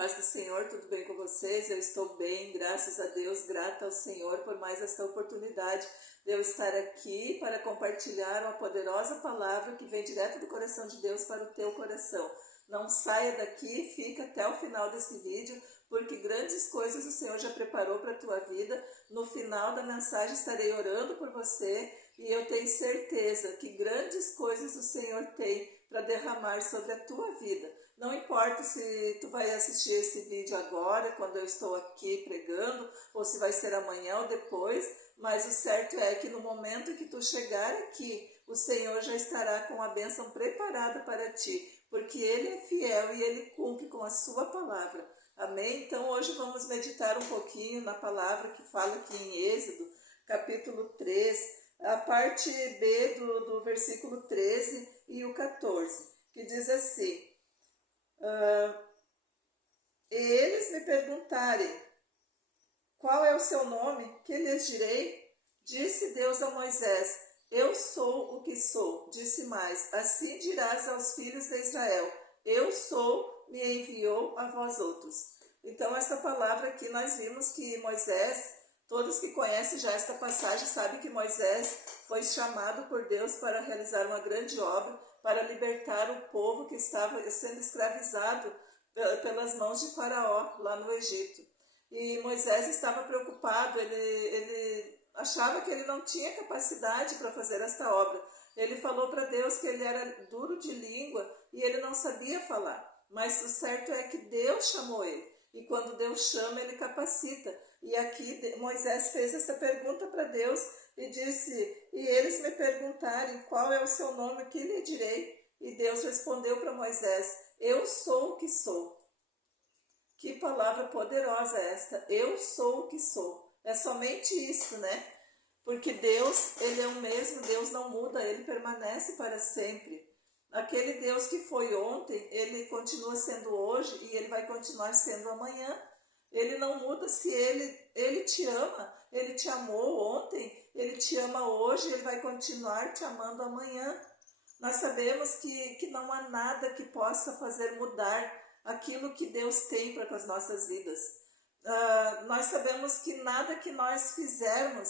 Paz do Senhor, tudo bem com vocês? Eu estou bem, graças a Deus, grata ao Senhor por mais esta oportunidade de eu estar aqui para compartilhar uma poderosa palavra que vem direto do coração de Deus para o teu coração. Não saia daqui, fica até o final desse vídeo, porque grandes coisas o Senhor já preparou para a tua vida. No final da mensagem estarei orando por você e eu tenho certeza que grandes coisas o Senhor tem para derramar sobre a tua vida. Não importa se tu vai assistir esse vídeo agora, quando eu estou aqui pregando, ou se vai ser amanhã ou depois, mas o certo é que no momento que tu chegar aqui, o Senhor já estará com a bênção preparada para ti, porque Ele é fiel e Ele cumpre com a sua palavra. Amém? Então hoje vamos meditar um pouquinho na palavra que fala aqui em Êxodo, capítulo 3, a parte B do versículo 13 e o 14, que diz assim: e eles me perguntarem, qual é o seu nome? Que lhes direi? Disse Deus a Moisés, eu sou o que sou. Disse mais, assim dirás aos filhos de Israel, eu sou, me enviou a vós outros. Então esta palavra aqui nós vimos que Moisés, todos que conhecem já esta passagem sabem que Moisés foi chamado por Deus para realizar uma grande obra, para libertar o povo que estava sendo escravizado pelas mãos de Faraó lá no Egito. E Moisés estava preocupado, ele achava que ele não tinha capacidade para fazer esta obra. Ele falou para Deus que ele era duro de língua e ele não sabia falar. Mas o certo é que Deus chamou ele. E quando Deus chama, ele capacita. E aqui Moisés fez essa pergunta para Deus e disse, e eles me perguntarem qual é o seu nome, que lhe direi? E Deus respondeu para Moisés, eu sou o que sou. Que palavra poderosa esta, eu sou o que sou. É somente isso, né? Porque Deus, Ele é o mesmo, Deus não muda, Ele permanece para sempre. Aquele Deus que foi ontem, Ele continua sendo hoje e Ele vai continuar sendo amanhã. Ele não muda. Se ele te ama, Ele te amou ontem, Ele te ama hoje, Ele vai continuar te amando amanhã. Nós sabemos que não há nada que possa fazer mudar aquilo que Deus tem para as nossas vidas. Nós sabemos que nada que nós fizermos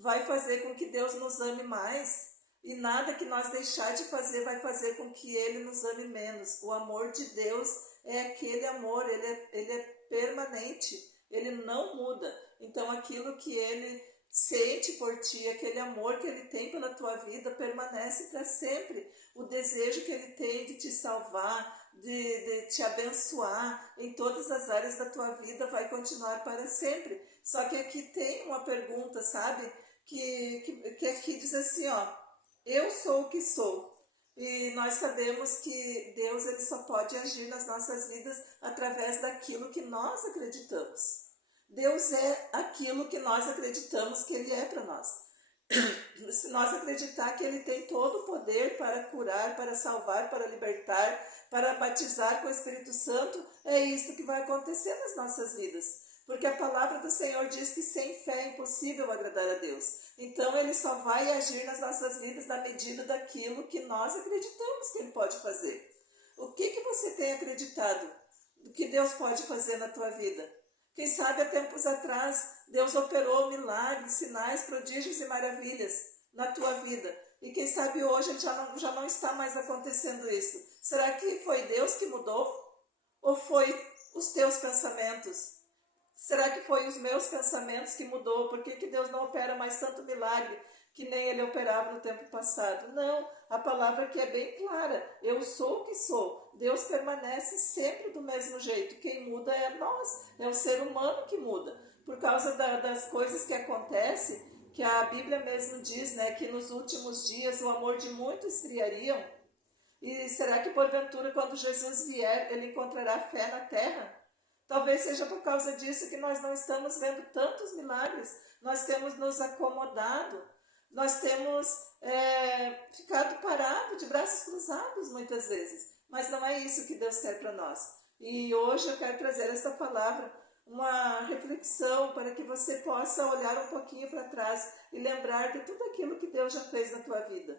vai fazer com que Deus nos ame mais, e nada que nós deixar de fazer vai fazer com que Ele nos ame menos. O amor de Deus é aquele amor, ele é permanente, Ele não muda. Então aquilo que Ele sente por ti, aquele amor que Ele tem pela tua vida permanece para sempre. O desejo que Ele tem de te salvar, de te abençoar em todas as áreas da tua vida vai continuar para sempre. Só que aqui tem uma pergunta, sabe? Que aqui diz assim, ó, eu sou o que sou. E nós sabemos que Deus ele só pode agir nas nossas vidas através daquilo que nós acreditamos. Deus é aquilo que nós acreditamos que Ele é para nós. Se nós acreditar que Ele tem todo o poder para curar, para salvar, para libertar, para batizar com o Espírito Santo, é isso que vai acontecer nas nossas vidas. Porque a palavra do Senhor diz que sem fé é impossível agradar a Deus. Então Ele só vai agir nas nossas vidas na medida daquilo que nós acreditamos que Ele pode fazer. O que você tem acreditado do que Deus pode fazer na tua vida? Quem sabe há tempos atrás Deus operou milagres, sinais, prodígios e maravilhas na tua vida. E quem sabe hoje já não está mais acontecendo isso. Será que foi Deus que mudou? Ou foi os teus pensamentos? Será que foi os meus pensamentos que mudou? Por que Deus não opera mais tanto milagre que nem Ele operava no tempo passado? Não, a palavra aqui é bem clara. Eu sou o que sou. Deus permanece sempre do mesmo jeito. Quem muda é nós, é o ser humano que muda. Por causa das coisas que acontecem, que a Bíblia mesmo diz, né, que nos últimos dias o amor de muitos esfriariam. E será que porventura quando Jesus vier, Ele encontrará fé na terra? Talvez seja por causa disso que nós não estamos vendo tantos milagres. Nós temos nos acomodado, nós temos ficado parados, de braços cruzados muitas vezes. Mas não é isso que Deus quer para nós. E hoje eu quero trazer esta palavra, uma reflexão para que você possa olhar um pouquinho para trás e lembrar de tudo aquilo que Deus já fez na tua vida.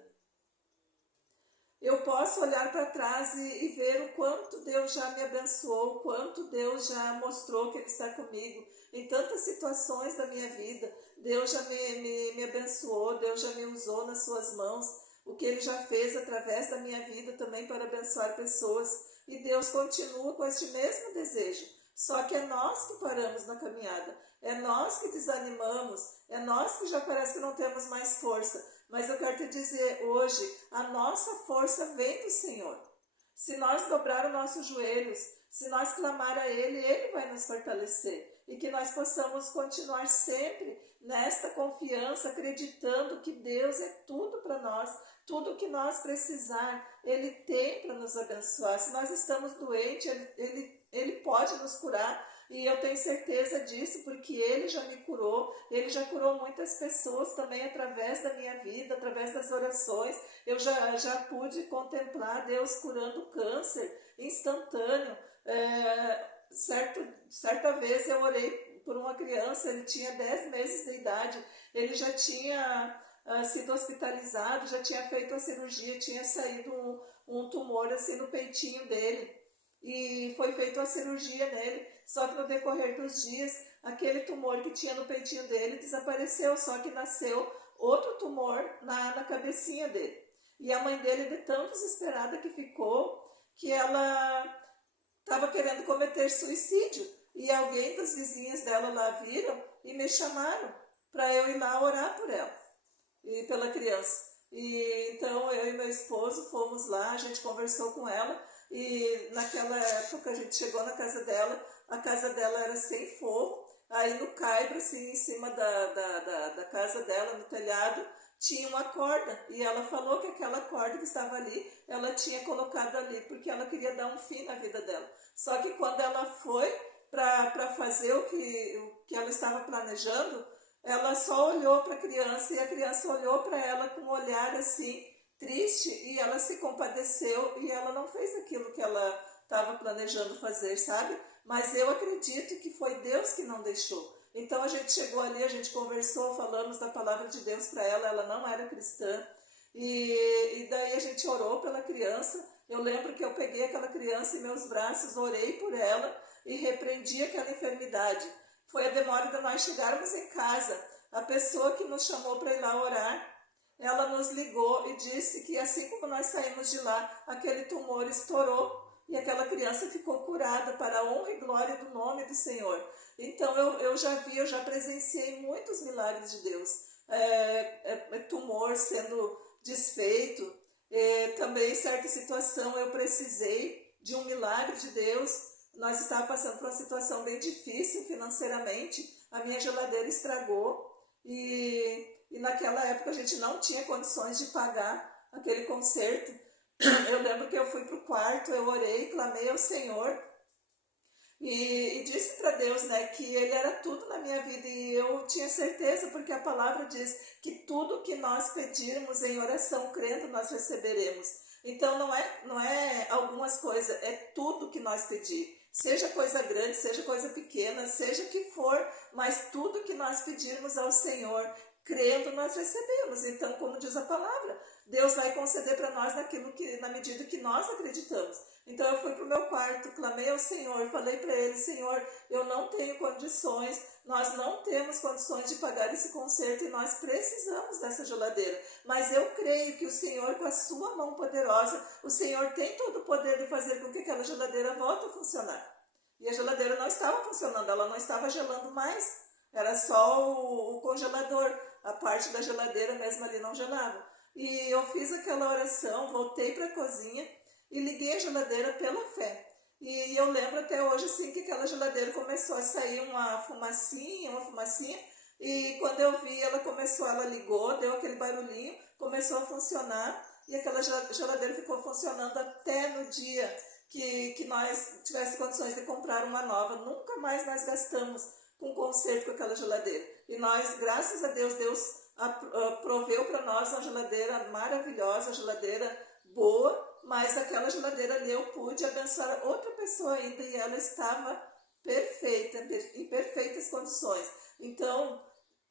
eu posso olhar para trás e ver o quanto Deus já me abençoou, o quanto Deus já mostrou que Ele está comigo em tantas situações da minha vida. Deus já me abençoou, Deus já me usou nas suas mãos, o que Ele já fez através da minha vida também para abençoar pessoas. E Deus continua com este mesmo desejo. Só que é nós que paramos na caminhada, é nós que desanimamos, é nós que já parece que não temos mais força. Mas eu quero te dizer hoje, a nossa força vem do Senhor. Se nós dobrar os nossos joelhos, se nós clamar a Ele, Ele vai nos fortalecer. E que nós possamos continuar sempre nesta confiança, acreditando que Deus é tudo para nós, tudo que nós precisar, Ele tem para nos abençoar. Se nós estamos doentes, Ele pode nos curar. E eu tenho certeza disso, porque Ele já me curou, Ele já curou muitas pessoas também através da minha vida, através das orações. Eu já pude contemplar Deus curando câncer instantâneo. Certa vez eu orei por uma criança, ele tinha 10 meses de idade, ele já tinha sido hospitalizado, já tinha feito a cirurgia, tinha saído um tumor assim no peitinho dele. E foi feita uma cirurgia nele, só que no decorrer dos dias, aquele tumor que tinha no peitinho dele desapareceu, só que nasceu outro tumor na cabecinha dele. E a mãe dele, de tão desesperada que ficou, que ela estava querendo cometer suicídio. E alguém das vizinhas dela lá viram e me chamaram para eu ir lá orar por ela e pela criança. E então eu e meu esposo fomos lá, a gente conversou com ela. E naquela época a gente chegou na casa dela, a casa dela era sem forro, aí no caibro, assim, em cima da casa dela, no telhado, tinha uma corda, e ela falou que aquela corda que estava ali, ela tinha colocado ali, porque ela queria dar um fim na vida dela. Só que quando ela foi para fazer o que ela estava planejando, ela só olhou para a criança, e a criança olhou para ela com um olhar assim, triste, e ela se compadeceu e ela não fez aquilo que ela estava planejando fazer, sabe? Mas eu acredito que foi Deus que não deixou. Então a gente chegou ali, a gente conversou, falamos da palavra de Deus para ela, ela não era cristã, e daí a gente orou pela criança. Eu lembro que eu peguei aquela criança em meus braços, orei por ela e repreendi aquela enfermidade. Foi a demora de nós chegarmos em casa. A pessoa que nos chamou para ir lá orar, ela nos ligou e disse que assim como nós saímos de lá, aquele tumor estourou e aquela criança ficou curada para a honra e glória do nome do Senhor. Então eu já presenciei muitos milagres de Deus. Tumor sendo desfeito, também em certa situação eu precisei de um milagre de Deus. Nós estávamos passando por uma situação bem difícil financeiramente, a minha geladeira estragou e naquela época a gente não tinha condições de pagar aquele conserto. Eu lembro que eu fui para o quarto, eu orei, clamei ao Senhor e disse para Deus, né, que Ele era tudo na minha vida, e eu tinha certeza, porque a palavra diz que tudo que nós pedirmos em oração crendo nós receberemos. Então não é algumas coisas, é tudo que nós pedir. Seja coisa grande, seja coisa pequena, seja que for, mas tudo que nós pedirmos ao Senhor, crendo, nós recebemos. Então, como diz a palavra, Deus vai conceder para nós na medida que nós acreditamos. Então, eu fui para o meu quarto, clamei ao Senhor, falei para Ele, Senhor, eu não tenho condições, nós não temos condições de pagar esse conserto e nós precisamos dessa geladeira. Mas eu creio que o Senhor, com a sua mão poderosa, o Senhor tem todo o poder de fazer com que aquela geladeira volte a funcionar. E a geladeira não estava funcionando, ela não estava gelando mais, era só o congelador, a parte da geladeira mesmo ali não gelava. E eu fiz aquela oração, voltei para a cozinha e liguei a geladeira pela fé. E eu lembro até hoje assim que aquela geladeira começou a sair uma fumacinha, e quando eu vi ela ligou, deu aquele barulhinho, começou a funcionar, e aquela geladeira ficou funcionando até no dia que nós tivéssemos condições de comprar uma nova. Nunca mais nós gastamos com conserto com aquela geladeira. E nós, graças a Deus, proveu para nós uma geladeira maravilhosa, uma geladeira boa, mas aquela geladeira ali eu pude abençoar outra pessoa ainda, e ela estava perfeita, em perfeitas condições. Então,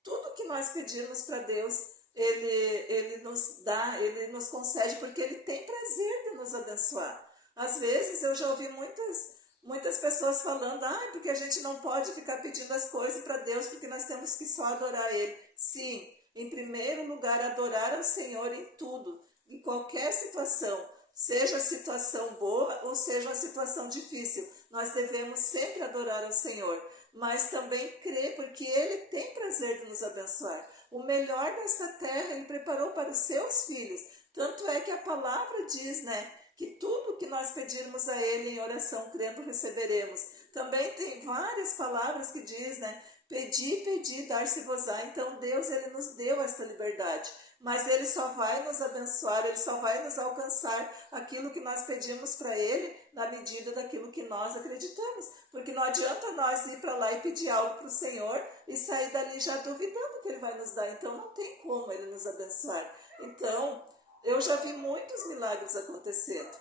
tudo que nós pedimos para Deus, ele nos dá, ele nos concede, porque ele tem prazer de nos abençoar. Às vezes eu já ouvi muitas pessoas falando, porque a gente não pode ficar pedindo as coisas para Deus, porque nós temos que só adorar Ele. Sim, em primeiro lugar, adorar ao Senhor em tudo, em qualquer situação, seja a situação boa ou seja uma situação difícil, nós devemos sempre adorar ao Senhor, mas também crer, porque Ele tem prazer de nos abençoar. O melhor desta terra Ele preparou para os seus filhos. Tanto é que a palavra diz, né, que tudo que nós pedirmos a Ele em oração, crendo, receberemos. Também tem várias palavras que diz, né, pedi, dar-se-vos-á. Então Deus, Ele nos deu esta liberdade. Mas Ele só vai nos abençoar, Ele só vai nos alcançar aquilo que nós pedimos para Ele na medida daquilo que nós acreditamos. Porque não adianta nós ir para lá e pedir algo para o Senhor e sair dali já duvidando que Ele vai nos dar. Então não tem como Ele nos abençoar. Então, eu já vi muitos milagres acontecendo,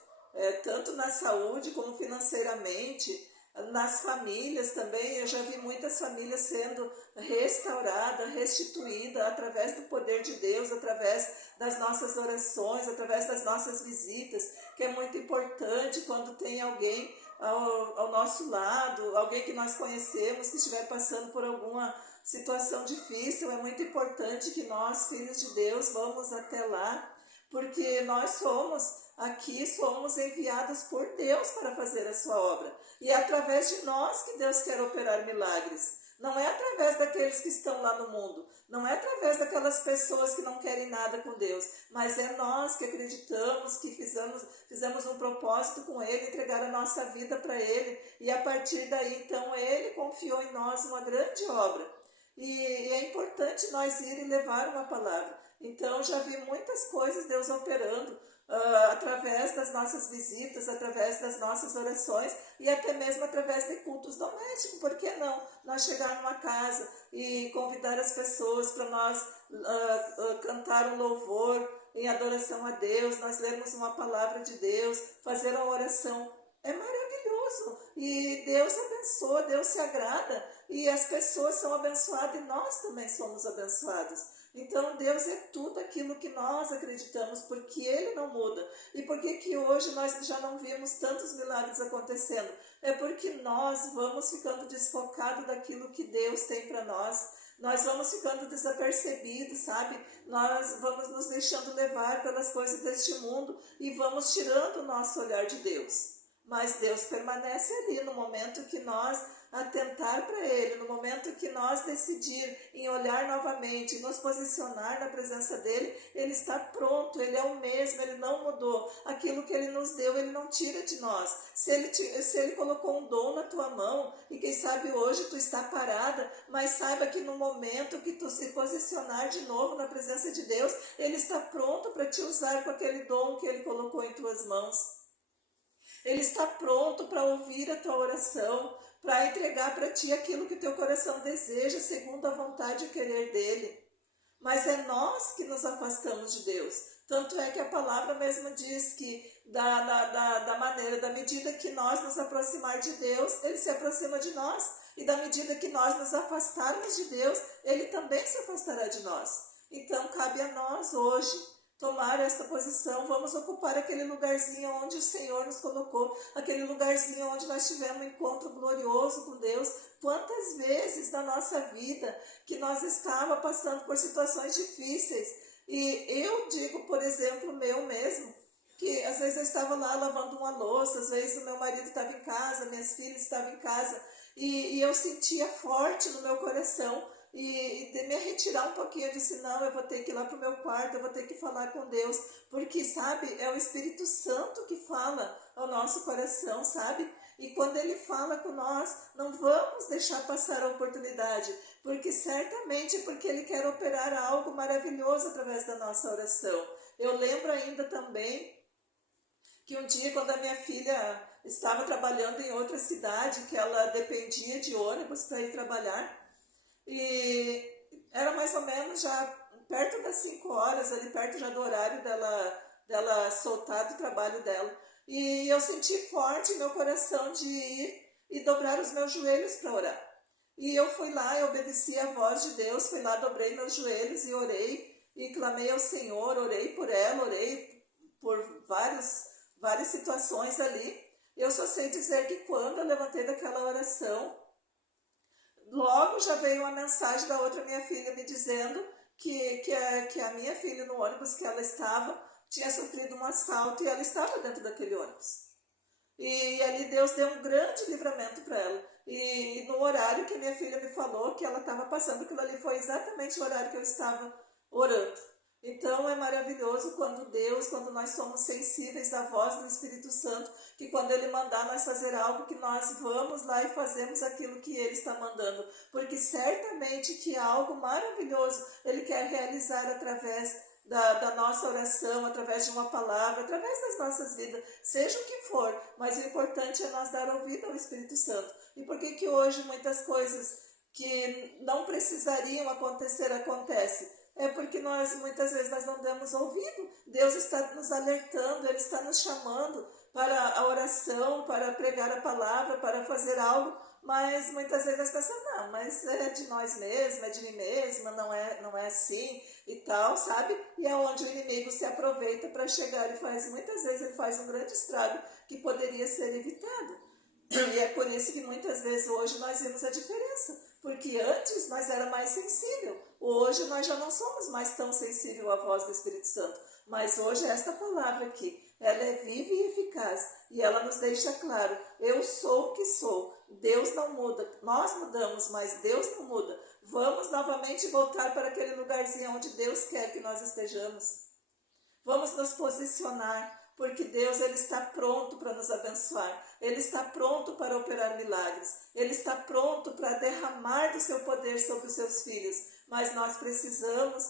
tanto na saúde como financeiramente, nas famílias também. Eu já vi muitas famílias sendo restauradas, restituídas através do poder de Deus, através das nossas orações, através das nossas visitas, que é muito importante quando tem alguém ao nosso lado, alguém que nós conhecemos, que estiver passando por alguma situação difícil. É muito importante que nós, filhos de Deus, vamos até lá, porque nós somos enviados por Deus para fazer a sua obra. E é através de nós que Deus quer operar milagres. Não é através daqueles que estão lá no mundo. Não é através daquelas pessoas que não querem nada com Deus. Mas é nós que acreditamos, que fizemos um propósito com Ele, entregar a nossa vida para Ele. E a partir daí, então, Ele confiou em nós uma grande obra. E é importante nós ir e levar uma palavra. Então, já vi muitas coisas Deus operando através das nossas visitas, através das nossas orações e até mesmo através de cultos domésticos. Por que não nós chegar numa casa e convidar as pessoas para nós cantar um louvor em adoração a Deus, nós lermos uma palavra de Deus, fazer uma oração? É maravilhoso. E Deus abençoa, Deus se agrada, e as pessoas são abençoadas e nós também somos abençoados. Então Deus é tudo aquilo que nós acreditamos, porque Ele não muda. E por que hoje nós já não vimos tantos milagres acontecendo? É porque nós vamos ficando desfocados daquilo que Deus tem para nós. Nós vamos ficando desapercebidos, sabe? Nós vamos nos deixando levar pelas coisas deste mundo e vamos tirando o nosso olhar de Deus. Mas Deus permanece ali no momento que nós atentar para Ele, no momento que nós decidir em olhar novamente, nos posicionar na presença dEle. Ele está pronto, Ele é o mesmo, Ele não mudou. Aquilo que Ele nos deu, Ele não tira de nós. Se Ele colocou um dom na tua mão, e quem sabe hoje tu está parada, mas saiba que no momento que tu se posicionar de novo na presença de Deus, Ele está pronto para te usar com aquele dom que Ele colocou em tuas mãos. Ele está pronto para ouvir a tua oração, para entregar para ti aquilo que o teu coração deseja, segundo a vontade e o querer dele. Mas é nós que nos afastamos de Deus. Tanto é que a palavra mesmo diz que da medida que nós nos aproximar de Deus, Ele se aproxima de nós. E da medida que nós nos afastarmos de Deus, Ele também se afastará de nós. Então cabe a nós hoje tomar esta posição. Vamos ocupar aquele lugarzinho onde o Senhor nos colocou, aquele lugarzinho onde nós tivemos um encontro glorioso com Deus. Quantas vezes na nossa vida que nós estávamos passando por situações difíceis, e eu digo, por exemplo, meu mesmo, que às vezes eu estava lá lavando uma louça, às vezes o meu marido estava em casa, minhas filhas estavam em casa, e eu sentia forte no meu coração, e de me retirar um pouquinho. Eu disse, não, eu vou ter que ir lá para o meu quarto, eu vou ter que falar com Deus, porque, sabe, é o Espírito Santo que fala ao nosso coração, sabe? E quando Ele fala com nós, não vamos deixar passar a oportunidade, porque certamente porque Ele quer operar algo maravilhoso através da nossa oração. Eu lembro ainda também que um dia, quando a minha filha estava trabalhando em outra cidade, que ela dependia de ônibus para ir trabalhar, e era mais ou menos já perto das 5 horas, ali perto já do horário dela soltar do trabalho dela. E eu senti forte meu coração de ir e dobrar os meus joelhos para orar. E eu fui lá, eu obedeci a voz de Deus, fui lá, dobrei meus joelhos e orei. e clamei ao Senhor, orei por ela, orei por várias situações ali. Eu só sei dizer que quando eu levantei daquela oração, logo já veio uma mensagem da outra minha filha me dizendo que a minha filha no ônibus que ela estava tinha sofrido um assalto e ela estava dentro daquele ônibus. E ali Deus deu um grande livramento para ela. E no horário que minha filha me falou que ela estava passando, aquilo ali foi exatamente o horário que eu estava orando. Então é maravilhoso quando nós somos sensíveis à voz do Espírito Santo, que quando Ele mandar nós fazer algo, que nós vamos lá e fazemos aquilo que Ele está mandando, porque certamente que algo maravilhoso Ele quer realizar através da nossa oração, através de uma palavra, através das nossas vidas, seja o que for, mas o importante é nós dar ouvido ao Espírito Santo. E por que hoje muitas coisas que não precisariam acontecer, acontecem? É porque muitas vezes nós não damos ouvido. Deus está nos alertando, Ele está nos chamando para a oração, para pregar a palavra, para fazer algo, mas muitas vezes nós pensamos, não, mas é de nós mesmos, é de mim mesma, não é assim e tal, sabe? E é onde o inimigo se aproveita para chegar e muitas vezes ele faz um grande estrago que poderia ser evitado. E é por isso que muitas vezes hoje nós vemos a diferença, porque antes nós era mais sensível, hoje nós já não somos mais tão sensíveis à voz do Espírito Santo, mas hoje esta palavra aqui, ela é viva e eficaz, e ela nos deixa claro, eu sou o que sou, Deus não muda, nós mudamos, mas Deus não muda, vamos novamente voltar para aquele lugarzinho onde Deus quer que nós estejamos, vamos nos posicionar, porque Deus ele está pronto para nos abençoar, Ele está pronto para operar milagres, Ele está pronto para derramar do seu poder sobre os seus filhos, mas nós precisamos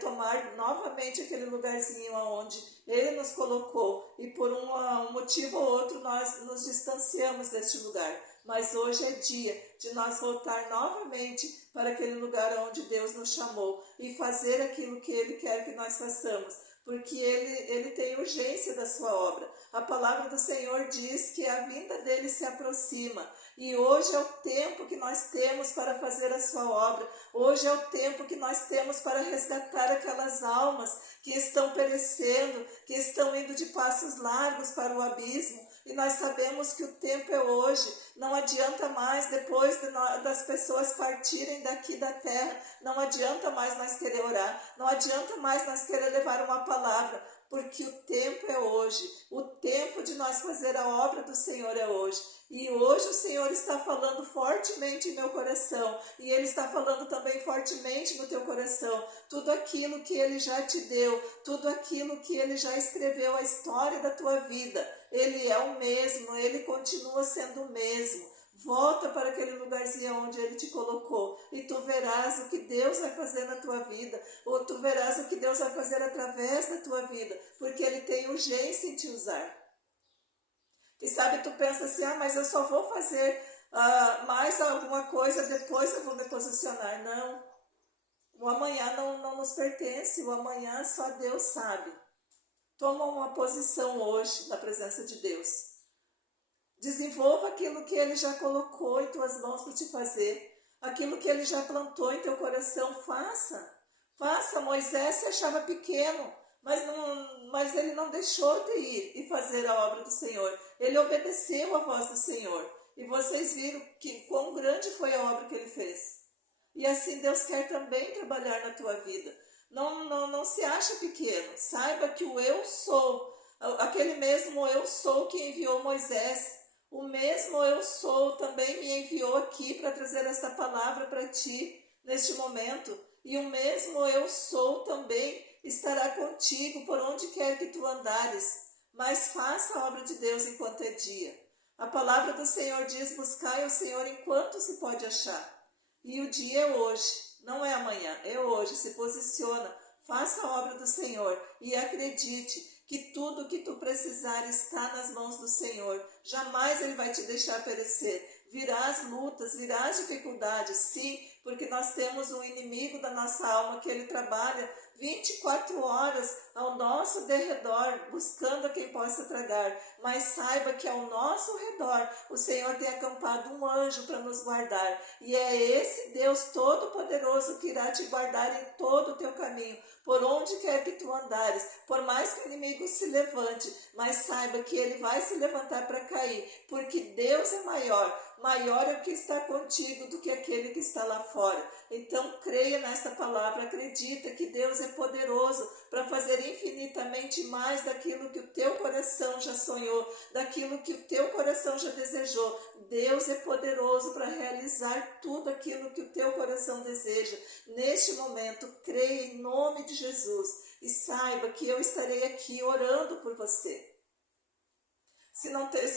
tomar novamente aquele lugarzinho onde Ele nos colocou e por um motivo ou outro nós nos distanciamos deste lugar, mas hoje é dia de nós voltar novamente para aquele lugar onde Deus nos chamou e fazer aquilo que Ele quer que nós façamos, porque ele tem urgência da sua obra. A palavra do Senhor diz que a vinda dele se aproxima. E hoje é o tempo que nós temos para fazer a sua obra. Hoje é o tempo que nós temos para resgatar aquelas almas que estão perecendo, que estão indo de passos largos para o abismo. E nós sabemos que o tempo é hoje. Não adianta mais, depois das pessoas partirem daqui da terra, não adianta mais nós querer orar, não adianta mais nós querer levar uma palavra, porque o tempo é hoje, o tempo de nós fazer a obra do Senhor é hoje. E hoje o Senhor está falando fortemente em meu coração, e Ele está falando também fortemente no teu coração, tudo aquilo que Ele já te deu, tudo aquilo que Ele já escreveu, a história da tua vida, Ele é o mesmo, Ele continua sendo o mesmo. Volta para aquele lugarzinho onde Ele te colocou e tu verás o que Deus vai fazer na tua vida, ou tu verás o que Deus vai fazer através da tua vida, porque Ele tem urgência em te usar. E sabe, tu pensa assim, mas eu só vou fazer mais alguma coisa, depois eu vou me posicionar. Não, o amanhã não nos pertence, o amanhã só Deus sabe. Toma uma posição hoje na presença de Deus. Desenvolva aquilo que Ele já colocou em tuas mãos para te fazer. Aquilo que Ele já plantou em teu coração, faça. Faça. Moisés se achava pequeno, mas ele não deixou de ir e fazer a obra do Senhor. Ele obedeceu à voz do Senhor. E vocês viram quão grande foi a obra que Ele fez. E assim Deus quer também trabalhar na tua vida. Não se acha pequeno. Saiba que o eu sou, aquele mesmo eu sou que enviou Moisés, o mesmo eu sou também me enviou aqui para trazer esta palavra para ti neste momento. E o mesmo eu sou também estará contigo por onde quer que tu andares. Mas faça a obra de Deus enquanto é dia. A palavra do Senhor diz, buscai o Senhor enquanto se pode achar. E o dia é hoje, não é amanhã, é hoje. Se posiciona, faça a obra do Senhor e acredite que tudo que tu precisar está nas mãos do Senhor. Jamais Ele vai te deixar perecer. Virá as lutas, virá as dificuldades, sim, porque nós temos um inimigo da nossa alma que ele trabalha 24 horas ao nosso derredor, buscando a quem possa tragar. Mas saiba que ao nosso redor o Senhor tem acampado um anjo para nos guardar. E é esse Deus Todo-Poderoso que irá te guardar em todo o teu caminho, por onde quer que tu andares. Por mais que o inimigo se levante, mas saiba que ele vai se levantar para cair, porque Deus é maior. Maior é o que está contigo do que aquele que está lá fora. Então creia nesta palavra, acredita que Deus é poderoso para fazer infinitamente mais daquilo que o teu coração já sonhou, daquilo que o teu coração já desejou. Deus é poderoso para realizar tudo aquilo que o teu coração deseja. Neste momento, creia em nome de Jesus e saiba que eu estarei aqui orando por você. Se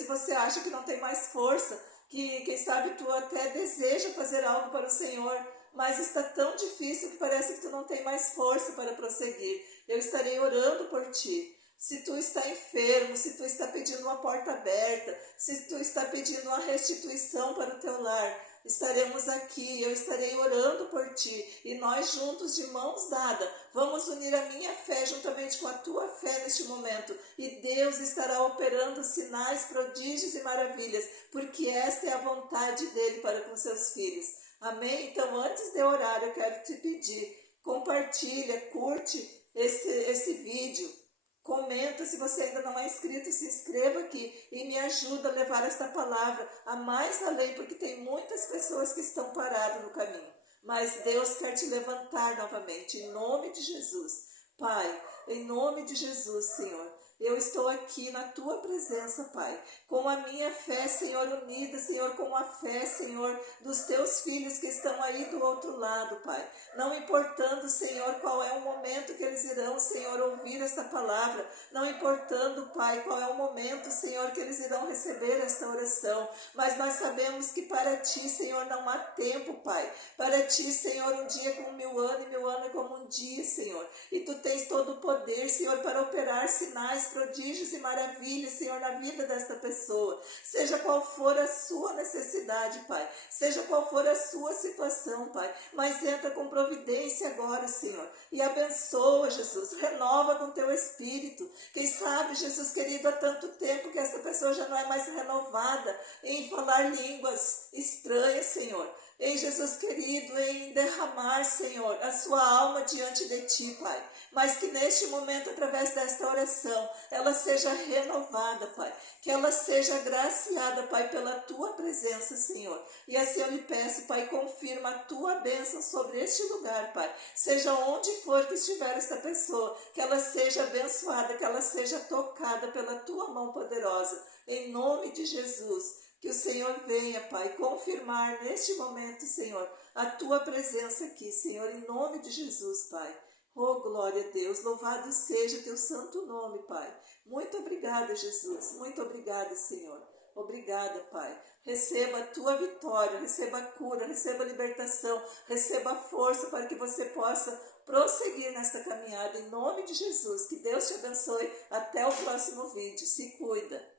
você acha que não tem mais força, que quem sabe tu até deseja fazer algo para o Senhor, mas está tão difícil que parece que tu não tem mais força para prosseguir, eu estarei orando por ti. Se tu está enfermo, se tu está pedindo uma porta aberta, se tu está pedindo uma restituição para o teu lar, estaremos aqui, eu estarei orando por ti, e nós juntos, de mãos dadas, vamos unir a minha fé juntamente com a tua fé neste momento, e Deus estará operando sinais, prodígios e maravilhas, porque esta é a vontade dele para com seus filhos. Amém? Então, antes de orar, eu quero te pedir, compartilha, curte esse vídeo, comenta. Se você ainda não é inscrito, se inscreva aqui e me ajuda a levar esta palavra a mais além, porque tem muitas pessoas que estão paradas no caminho. Mas Deus quer te levantar novamente, em nome de Jesus. Pai, em nome de Jesus, Senhor, eu estou aqui na tua presença, Pai, com a minha fé, Senhor, unida, Senhor, com a fé, Senhor, dos teus filhos que estão aí do outro lado, Pai. Não importando, Senhor, qual é o momento que eles irão, Senhor, ouvir esta palavra, não importando, Pai, qual é o momento, Senhor, que eles irão receber esta oração, mas nós sabemos que para ti, Senhor, não há tempo, Pai. Para ti, Senhor, um dia é como 1000 anos e 1000 anos é como um dia, Senhor. E tu tens todo o poder, Senhor, para operar sinais, prodígios e maravilhas, Senhor, na vida desta pessoa, seja qual for a sua necessidade, Pai, seja qual for a sua situação, Pai, mas entra com providência agora, Senhor, e abençoa, Jesus, renova com teu Espírito. Quem sabe, Jesus querido, há tanto tempo que esta pessoa já não é mais renovada em falar línguas estranhas, Senhor, em Jesus querido, em derramar, Senhor, a sua alma diante de ti, Pai, mas que neste momento, através desta oração, ela seja renovada, Pai, que ela seja agraciada, Pai, pela tua presença, Senhor, e assim eu lhe peço, Pai, confirma a tua bênção sobre este lugar, Pai, seja onde for que estiver esta pessoa, que ela seja abençoada, que ela seja tocada pela tua mão poderosa, em nome de Jesus. Que o Senhor venha, Pai, confirmar neste momento, Senhor, a tua presença aqui, Senhor, em nome de Jesus, Pai. Oh, glória a Deus, louvado seja teu santo nome, Pai. Muito obrigada, Jesus, muito obrigada, Senhor. Obrigada, Pai. Receba a tua vitória, receba a cura, receba a libertação, receba a força para que você possa prosseguir nesta caminhada, em nome de Jesus. Que Deus te abençoe. Até o próximo vídeo. Se cuida.